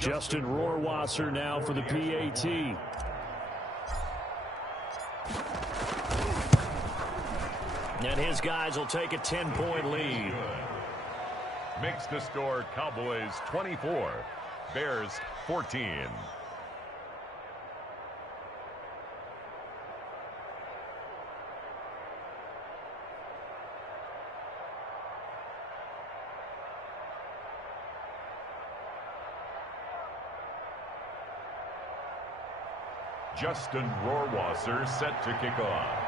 Justin Rohrwasser now for the PAT. And his guys will take a 10-point lead. Makes the score Cowboys 24, Bears 14. Justin Rohrwasser set to kick off.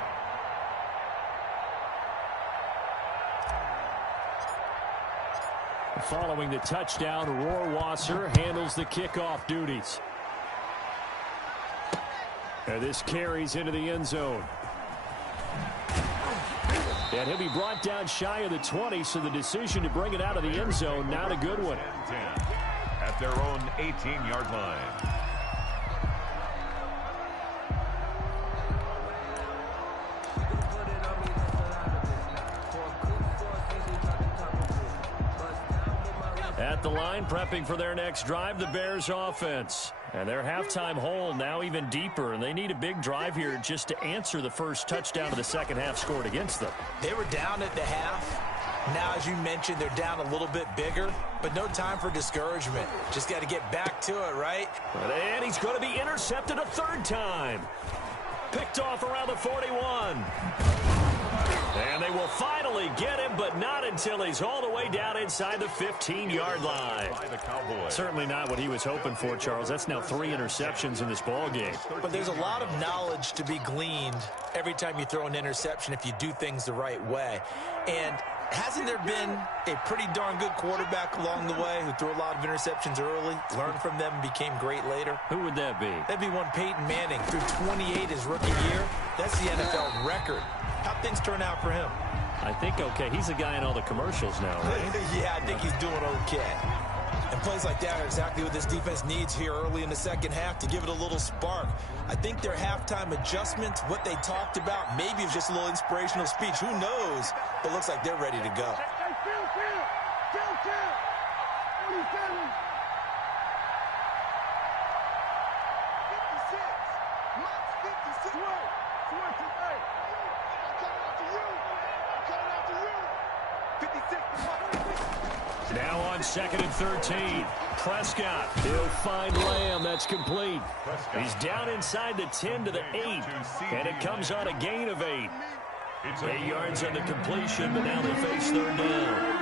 Following the touchdown, Rohrwasser handles the kickoff duties. And this carries into the end zone. And he'll be brought down shy of the 20, so the decision to bring it out of the end zone, not a good one. At their own 18-yard line. At the line, prepping for their next drive, the Bears offense. And their halftime hole now even deeper, and they need a big drive here just to answer the first touchdown of the second half scored against them. They were down at the half. Now, as you mentioned, they're down a little bit bigger, but no time for discouragement. Just got to get back to it, right? And he's going to be intercepted a third time. Picked off around the 41. And they will finally get him, but not until he's all the way down inside the 15-yard line. Certainly not what he was hoping for, Charles. That's now 3 interceptions in this ball game. But there's a lot of knowledge to be gleaned every time you throw an interception if you do things the right way. And hasn't there been a pretty darn good quarterback along the way who threw a lot of interceptions early, learned from them, and became great later? Who would that be? That'd be one Peyton Manning. Threw 28 his rookie year. That's the NFL record. How'd things turn out for him? I think okay. He's a guy in all the commercials now, right? Yeah, I think he's doing okay. And plays like that are exactly what this defense needs here early in the second half to give it a little spark. I think their halftime adjustments, what they talked about, maybe it's just a little inspirational speech. Who knows? But looks like they're ready to go. Now on 2nd and 13. Prescott. He'll find Lamb. That's complete. He's down inside the 10 to the 8. And it comes on a gain of 8. 8 yards on the completion, but now they face third down.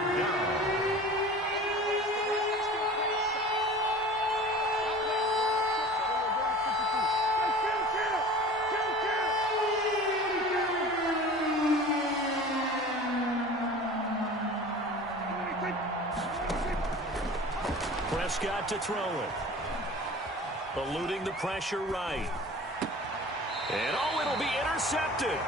Prescott to throw it. Eluding the pressure right. And it'll be intercepted.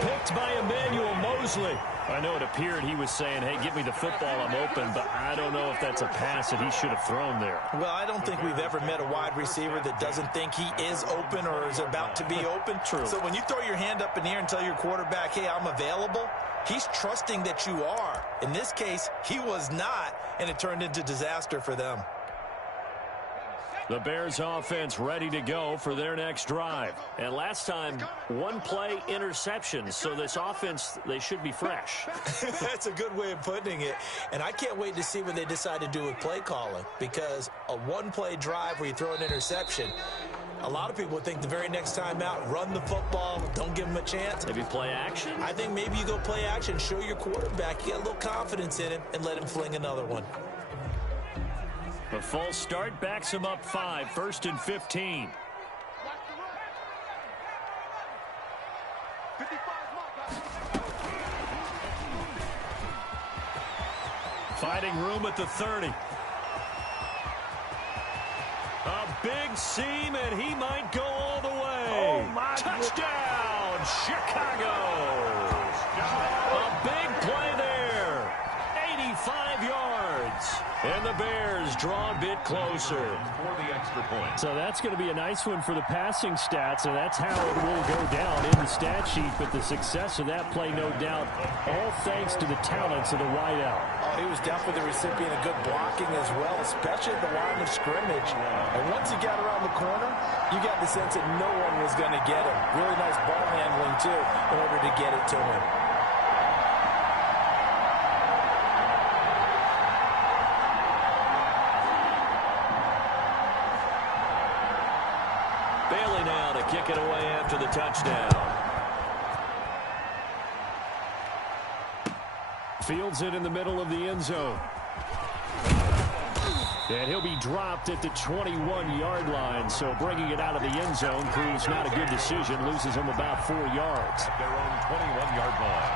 Picked by Emmanuel Mosley. I know it appeared he was saying, hey, give me the football, I'm open, but I don't know if that's a pass that he should have thrown there. Well, I don't think we've ever met a wide receiver that doesn't think he is open or is about to be open. True. So when you throw your hand up in the air and tell your quarterback, hey, I'm available, he's trusting that you are. In this case, he was not, and it turned into disaster for them. The Bears offense ready to go for their next drive. And last time, 1 play interception. So this offense, they should be fresh. That's a good way of putting it. And I can't wait to see what they decide to do with play calling. Because a 1-play drive where you throw an interception, a lot of people would think the very next time out, run the football, don't give him a chance. Maybe play action? I think maybe you go play action, show your quarterback you got a little confidence in him, and let him fling another one. The false start backs him up 5, 1st and 15. Finding room at the 30. A big seam, and he might go all the way. Oh, my touchdown, Chicago. A big play there. 85 yards. And the Bears draw a bit closer. For the extra point. So that's going to be a nice one for the passing stats, and that's how it will go down in the stat sheet. But the success of that play, no doubt, all thanks to the talents of the wideout. he was definitely the recipient of good blocking as well, especially at the line of scrimmage. And once he got around the corner, you got the sense that no one was going to get him. Really nice ball handling, too, in order to get it to him. Bailey now to kick it away after the touchdown. Fields it in the middle of the end zone. And he'll be dropped at the 21-yard line, so bringing it out of the end zone proves not a good decision, loses him about 4 yards. At their own 21-yard line.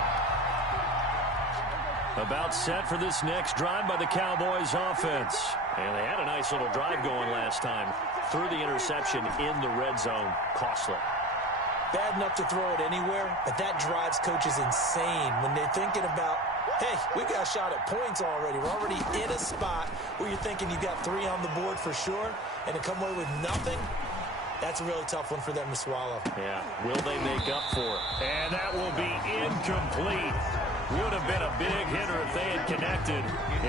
About set for this next drive by the Cowboys offense. And they had a nice little drive going last time. Threw the interception in the red zone. Costly. Bad enough to throw it anywhere, but that drives coaches insane when they're thinking about, hey, we've got a shot at points already. We're already in a spot where you're thinking you've got 3 on the board for sure, and to come away with nothing, that's a really tough one for them to swallow. Yeah, will they make up for it? And that will be incomplete. Would have been a big hitter if they had connected.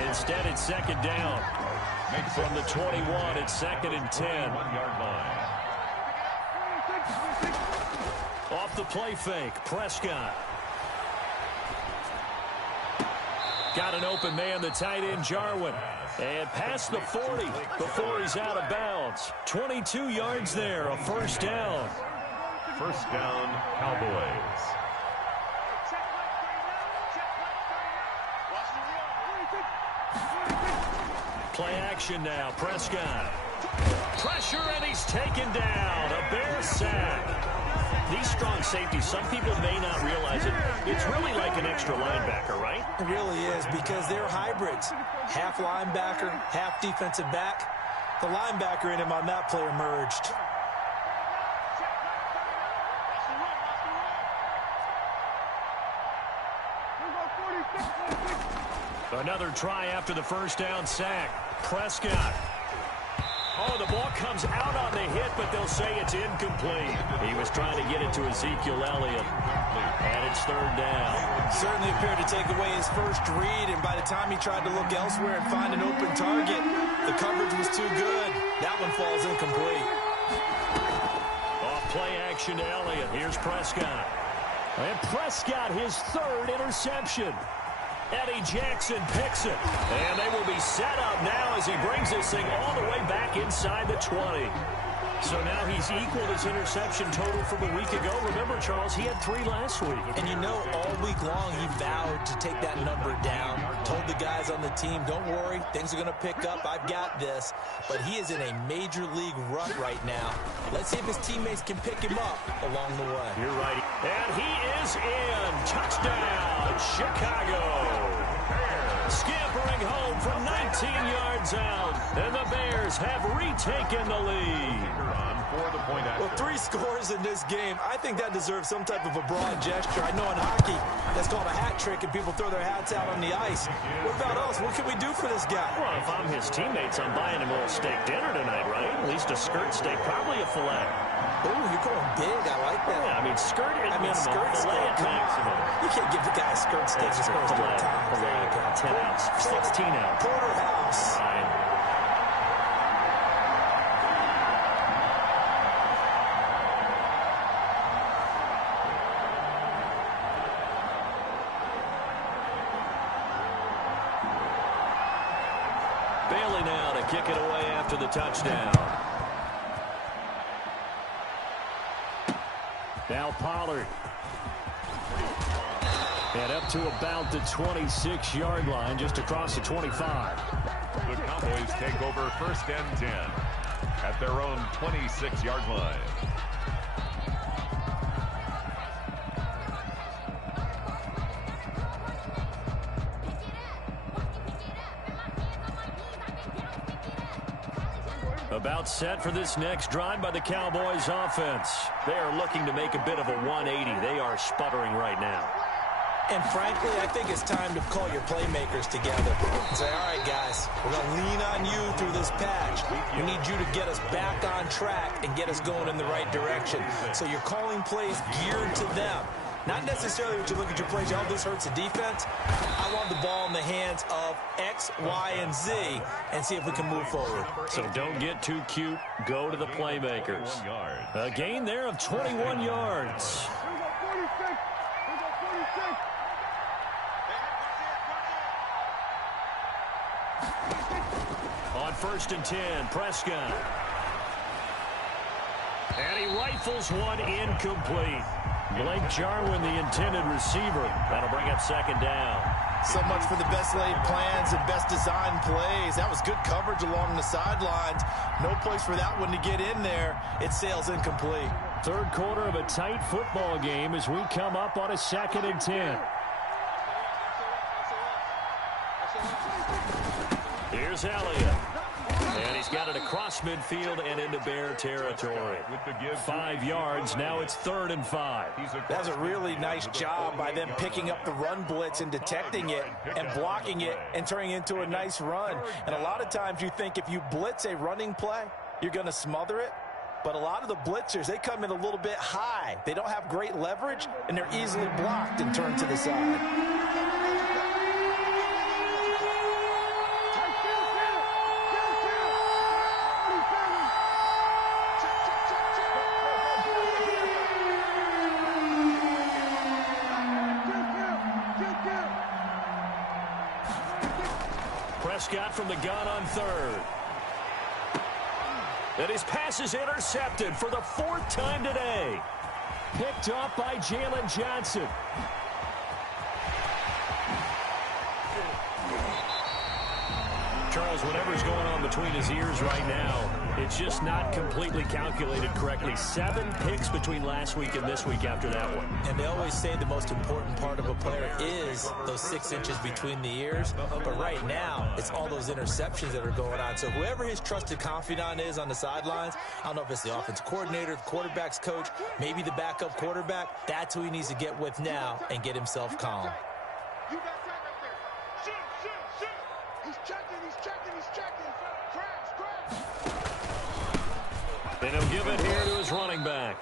Instead, it's second down. From the 21, it's 2nd and 10. 1-yard line. Off the play fake, Prescott. Got an open man, the tight end, Jarwin. And past the 40 before he's out of bounds. 22 yards there, a first down. First down, Cowboys. Play action now, Prescott. Pressure, and he's taken down. A Bear sack. These strong safeties, some people may not realize it. It's really like an extra linebacker, right? It really is, because they're hybrids. Half linebacker, half defensive back. The linebacker in him on that play emerged. Another try after the first down sack. Prescott. Oh, the ball comes out on the hit, but they'll say it's incomplete. He was trying to get it to Ezekiel Elliott. And it's third down. Certainly appeared to take away his first read, and by the time he tried to look elsewhere and find an open target, the coverage was too good. That one falls incomplete. Off play action to Elliott. Here's Prescott. And Prescott, his 3rd interception. Eddie Jackson picks it. And they will be set up now as he brings this thing all the way back inside the 20. So now he's equaled his interception total from a week ago. Remember, Charles, he had 3 last week. And you know, all week long he vowed to take that number down. Told the guys on the team, don't worry, things are going to pick up. I've got this. But he is in a major league rut right now. Let's see if his teammates can pick him up along the way. You're right. And he is in. Touchdown, Chicago. Scampering home from 19 yards out. And the Bears have retaken the lead. Well, 3 scores in this game. I think that deserves some type of a broad gesture. I know in hockey, that's called a hat trick, and people throw their hats out on the ice. What about us? What can we do for this guy? Well, if I'm his teammates, I'm buying him a little steak dinner tonight, right? At least a skirt steak, probably a filet. Oh, you're going big. I like that. Yeah, I mean, skirt at minimum, skirt filet steak. at maximum. You can't give the guy a skirt steak That's just a first filet, time. filet, 10 ounce, 16 ounce. Porterhouse. Fine. Bailey now to kick it away after the touchdown. Now Pollard. And up to about the 26-yard line, just across the 25. The Cowboys take over 1st and 10 at their own 26-yard line. About set for this next drive by the Cowboys offense. They are looking to make a bit of a 180. They are sputtering right now. And frankly, I think it's time to call your playmakers together and say, all right, guys, we're going to lean on you through this patch. We need you to get us back on track and get us going in the right direction. So you're calling plays geared to them. Not necessarily what you look at your plays. Oh, this hurts the defense. I want the ball in the hands of X, Y, and Z and see if we can move forward. So don't get too cute. Go to the playmakers. A gain there of 21 yards. On 1st and 10, Prescott. And he rifles one incomplete. Blake Jarwin, the intended receiver. That'll bring up 2nd down. So much for the best laid plans and best design plays. That was good coverage along the sidelines. No place for that one to get in there. It sails incomplete. 3rd quarter of a tight football game as we come up on a 2nd and 10. Here's Elliott. And he's got it across midfield and into Bear territory. 5 yards. Now it's 3rd and 5. That was a really nice job by them picking up the run blitz and detecting it and blocking it and turning it into a nice run. And a lot of times you think if you blitz a running play, you're going to smother it. But a lot of the blitzers, they come in a little bit high. They don't have great leverage, and they're easily blocked and turned to the side. Prescott from the gun on 3rd. And his pass is intercepted for the 4th time today. Picked off by Jalen Johnson. Charles, whatever's going on between his ears right now, it's just not completely calculated correctly. 7 picks between last week and this week after that one. And they always say the most important part of a player is those 6 inches between the ears. But right now, it's all those interceptions that are going on. So whoever his trusted confidant is on the sidelines, I don't know if it's the offense coordinator, the quarterback's coach, maybe the backup quarterback, that's who he needs to get with now and get himself calm. You got that right there. Shoot. He's checking. Crash. And he'll give it here to his running back.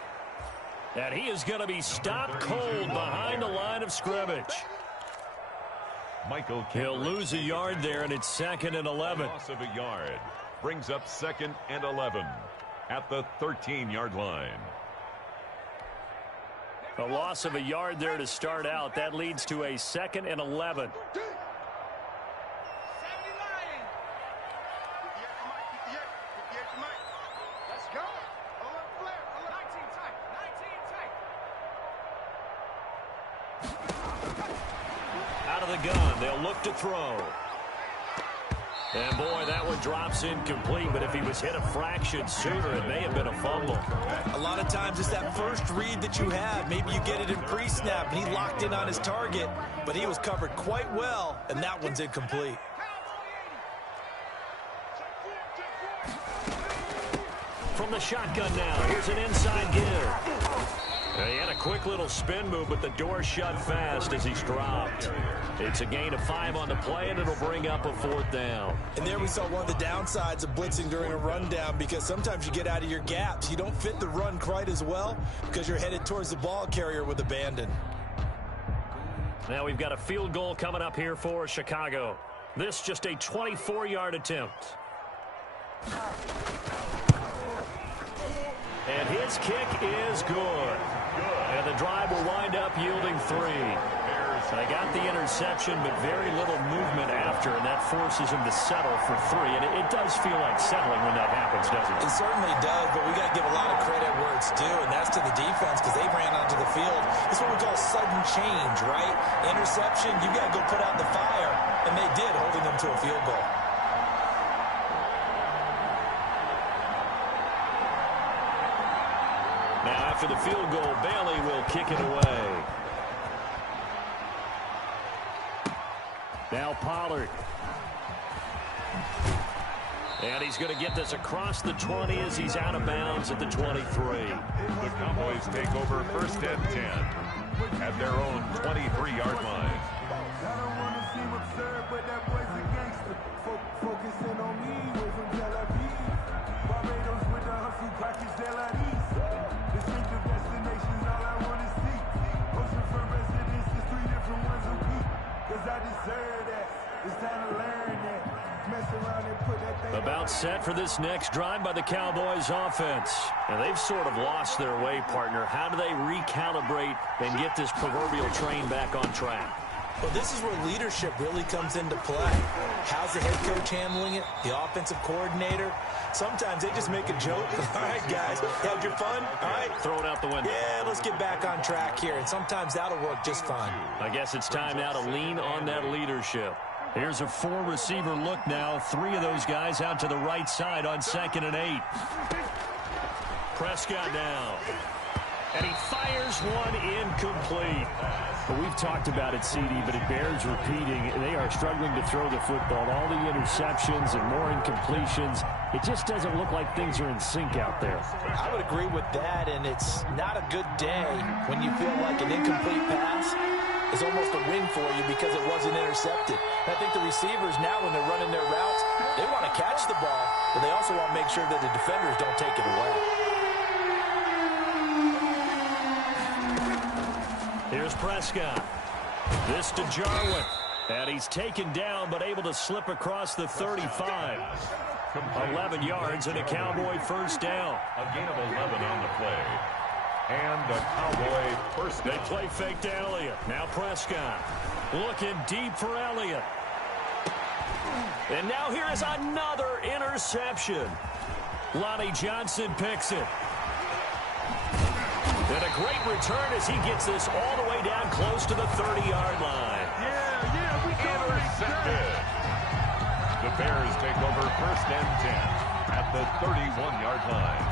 And he is going to be stopped cold behind the line of scrimmage. He'll lose a yard there, and it's 2nd and 11. Loss of a yard brings up 2nd and 11 at the 13-yard line. A loss of a yard there to start out. That leads to a 2nd and 11. Gun. They'll look to throw. And boy, that one drops incomplete, but if he was hit a fraction sooner, it may have been a fumble. A lot of times it's that first read that you have. Maybe you get it in pre-snap, and he locked in on his target, but he was covered quite well, and that one's incomplete. From the shotgun now, here's an inside give. He had a quick little spin move, but the door shut fast as he's dropped. It's a gain of 5 on the play, and it'll bring up a 4th down. And there we saw one of the downsides of blitzing during a rundown, because sometimes you get out of your gaps. You don't fit the run quite as well because you're headed towards the ball carrier with abandon. Now we've got a field goal coming up here for Chicago. This just a 24-yard attempt. And his kick is good. And the drive will wind up yielding 3. They got the interception, but very little movement after, and that forces him to settle for 3. And it does feel like settling when that happens, doesn't it? It certainly does, but we got to give a lot of credit where it's due, and that's to the defense, because they ran onto the field. It's what we call sudden change, right? Interception, you got to go put out the fire, and they did, holding them to a field goal. Now, after the field goal, Bailey will kick it away. Now Pollard. And he's going to get this across the 20 as he's out of bounds at the 23. The Cowboys take over 1st and 10 at their own 23-yard line. I don't want to seem absurd, but that boy's a gangster. Focusing on me, way from Tel Aviv. Barbados with the hustle, package Del Aris. The strength of destinations, all I want to see. Ocean front timeout set for this next drive by the Cowboys offense. And they've sort of lost their way, partner. How do they recalibrate and get this proverbial train back on track? Well, this is where leadership really comes into play. How's the head coach handling it? The offensive coordinator? Sometimes they just make a joke. All right, guys, had your fun? All right. Throw it out the window. Yeah, let's get back on track here. And sometimes that'll work just fine. I guess it's time now to lean on that leadership. Here's a four-receiver look now. Three of those guys out to the right side on 2nd and 8. Prescott now. And he fires one incomplete. But we've talked about it, CD, but it bears repeating. They are struggling to throw the football. All the interceptions and more incompletions. It just doesn't look like things are in sync out there. I would agree with that, and it's not a good day when you feel like an incomplete pass is almost a win for you because it wasn't intercepted. And I think the receivers now, when they're running their routes, they want to catch the ball, but they also want to make sure that the defenders don't take it away. Here's Prescott. This to Jarwin. And he's taken down but able to slip across the 35. 11 yards and a Cowboy first down. A gain of 11 on the play. And the Cowboy first down. They play fake to Elliott. Now Prescott looking deep for Elliott. And now here is another interception. Lonnie Johnson picks it. And a great return as he gets this all the way down close to the 30-yard line. Yeah, we got intercepted. The Bears take over 1st and 10 at the 31-yard line.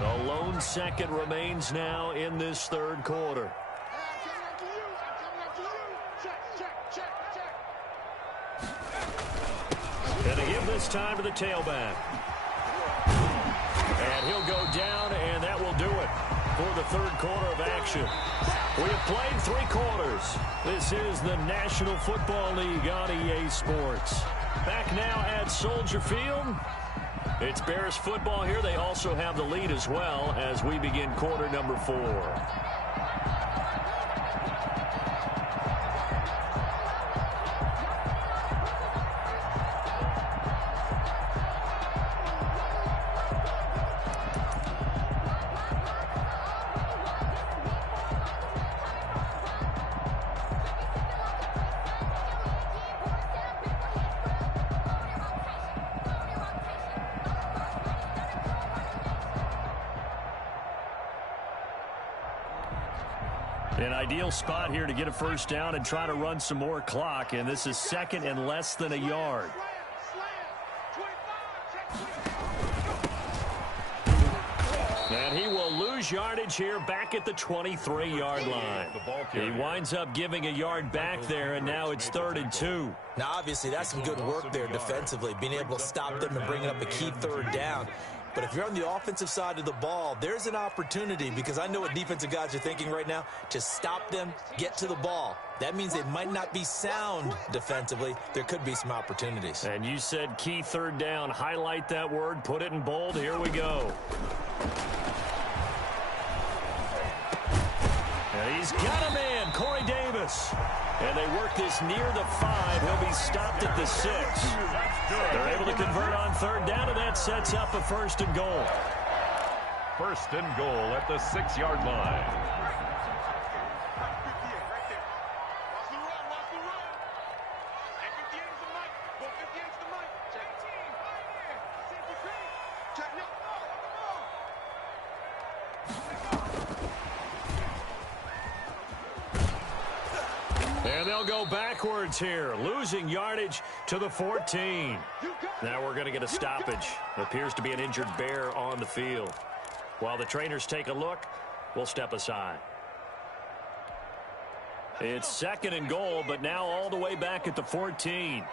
The lone second remains now in this third quarter. And they give this time to the tailback. And he'll go down, and that will do it for the third quarter of action. We have played 3 quarters. This is the National Football League on EA Sports. Back now at Soldier Field. It's Bears football here. They also have the lead as well as we begin quarter number 4. An ideal spot here to get a first down and try to run some more clock, and this is 2nd and less than a yard. And he will lose yardage here back at the 23-yard line. He winds up giving a yard back there, and now it's 3rd and 2. Now, obviously, that's some good work there defensively, being able to stop them and bringing up a key 3rd down. But if you're on the offensive side of the ball, there's an opportunity, because I know what defensive guys are thinking right now, to stop them, get to the ball. That means they might not be sound defensively. There could be some opportunities. And you said key 3rd down. Highlight that word. Put it in bold. Here we go. And he's got a man, Corey Davis. And they work this near the 5. He'll be stopped at the 6. They're able to convert on 3rd down, and that sets up a 1st and goal. 1st and goal at the 6-yard line. And they'll go backwards here, losing yardage to the 14. Now we're going to get a stoppage. Appears to be an injured Bear on the field. While the trainers take a look, we'll step aside. It's 2nd and goal, but now all the way back at the 14.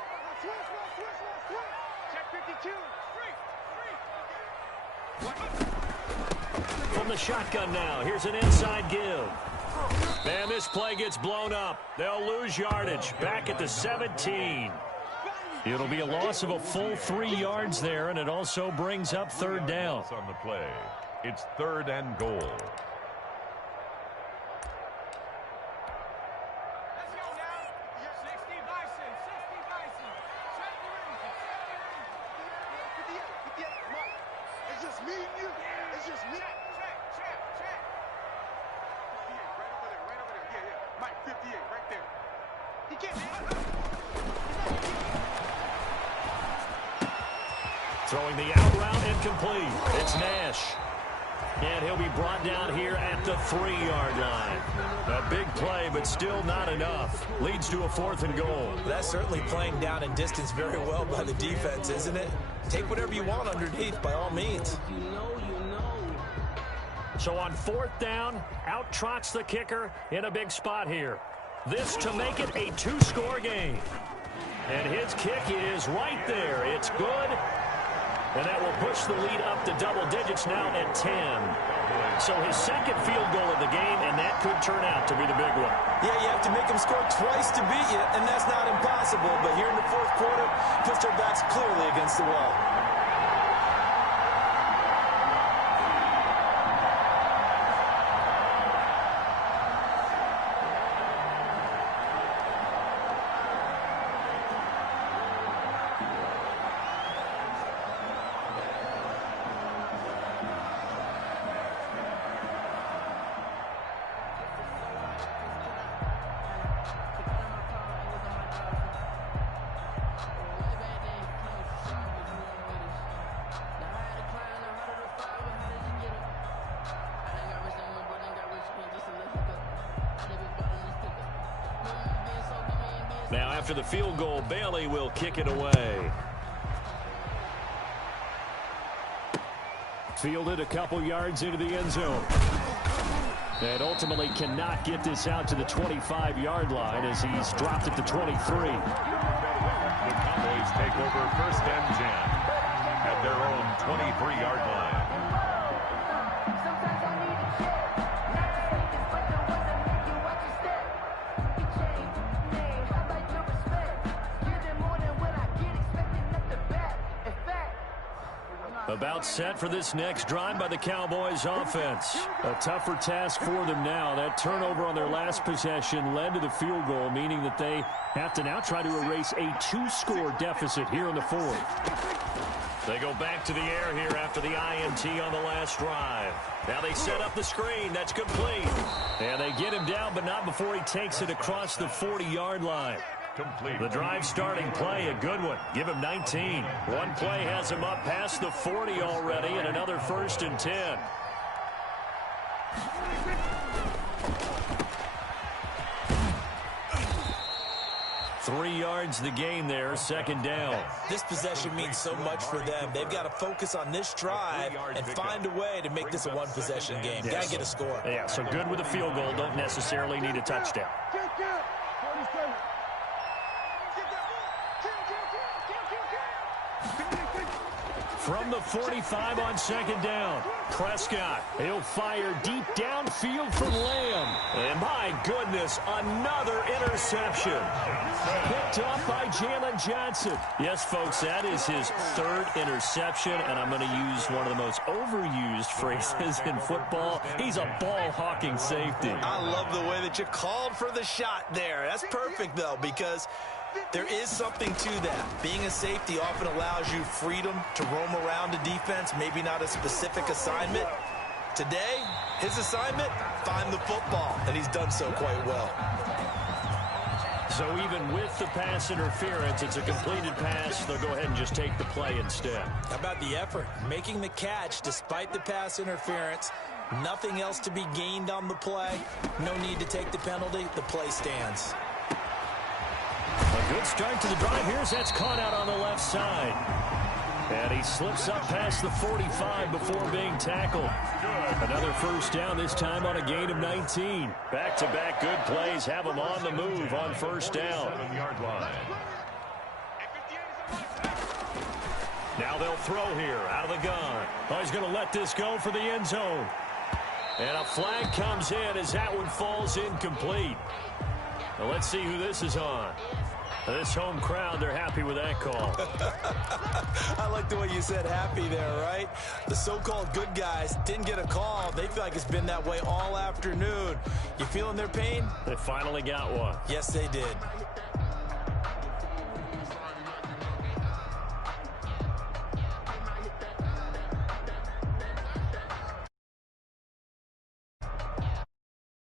From the shotgun now, here's an inside give. And this play gets blown up. They'll lose yardage back at the 17. It'll be a loss of a full 3 yards there, and it also brings up third down. On the play, it's 3rd and goal. Throwing the out route incomplete. It's Nash. And he'll be brought down here at the 3-yard line. A big play, but still not enough. Leads to a 4th and goal. That's certainly playing down in distance very well by the defense, isn't it? Take whatever you want underneath, by all means. So on 4th down, out trots the kicker in a big spot here. This to make it a 2-score game. And his kick is right there. It's good. And that will push the lead up to double digits now at 10. So his second field goal of the game, and that could turn out to be the big one. Yeah, you have to make him score twice to beat you, and that's not impossible. But here in the 4th quarter, puts their backs clearly against the wall. Now, after the field goal, Bailey will kick it away. Fielded a couple yards into the end zone. And ultimately cannot get this out to the 25-yard line as he's dropped it to 23. The Cowboys take over 1st and 10 at their own 23-yard line. About set for this next drive by the Cowboys offense. A tougher task for them now. That turnover on their last possession led to the field goal, meaning that they have to now try to erase a 2-score deficit here in the 4th. They go back to the air here after the INT on the last drive. Now they set up the screen. That's complete. And they get him down, but not before he takes it across the 40-yard line. Complete. The drive starting play, a good one. Give him 19. One play has him up past the 40 already, and another 1st and 10. Three yards the gain there, 2nd down. This possession means so much for them. They've got to focus on this drive and find a way to make this a one-possession game. Yes. Got to get a score. Yeah, so good with a field goal. Don't necessarily need a touchdown. From the 45 on 2nd down, Prescott. He'll fire deep downfield from Lamb. And my goodness, another interception. Picked up by Jalen Johnson. Yes, folks, that is his 3rd interception, and I'm going to use one of the most overused phrases in football. He's a ball-hawking safety. I love the way that you called for the shot there. That's perfect, though, because there is something to that. Being a safety often allows you freedom to roam around a defense, maybe not a specific assignment. Today, his assignment, find the football, and he's done so quite well. So even with the pass interference, it's a completed pass. They'll go ahead and just take the play instead. How about the effort? Making the catch despite the pass interference. Nothing else to be gained on the play. No need to take the penalty. The play stands. A good start to the drive. Here's that's caught out on the left side. And he slips up past the 45 before being tackled. Another 1st down, this time on a gain of 19. Back-to-back good plays have him on the move on 1st down. 7-yard line. Now they'll throw here out of the gun. Oh, he's going to let this go for the end zone. And a flag comes in as that one falls incomplete. Now let's see who this is on. This home crowd, they're happy with that call. I like the way you said happy there, right? The so-called good guys didn't get a call. They feel like it's been that way all afternoon. You feeling their pain? They finally got one. Yes, they did.